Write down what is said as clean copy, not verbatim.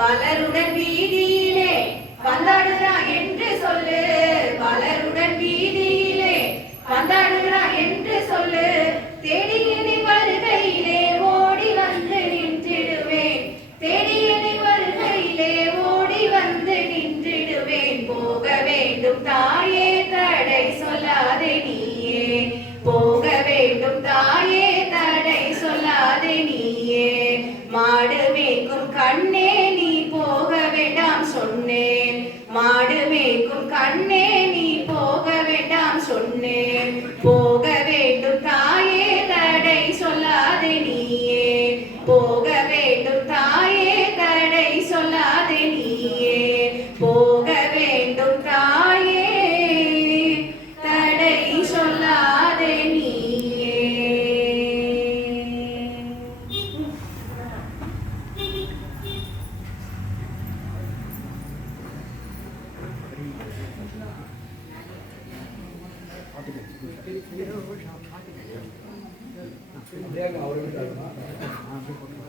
பலருடன் வீதியிலே வந்தாடுகிறா என்று சொல்லு, பலருடன் வீதியிலே வந்தாடுகிறா என்று சொல்லு, தேடியனை வருகையிலே ஓடி வந்து நின்றிடுவேன், தேடியனை வருகையிலே ஓடி வந்து நின்றிடுவேன். போக வேண்டும் தாயே தடை சொல்லாதே நீயே, போக வேண்டும் தாயே தடை சொல்லாதே நீயே. மாடு மேய்க்கும் கண்ணே நீ போக வேண்டாம் சொன்னேன், மாடு மேய்க்கும் கண்ணே நீ போக வேண்டாம் சொன்னேன். போக வேண்டும் தாயே தடை சொல்லாதே நீயே, போக வேண்டும் தாயே தடை சொல்லாதே நீயே, போக வேண்டும் தாயே. அப்படியே அவரை விட்டு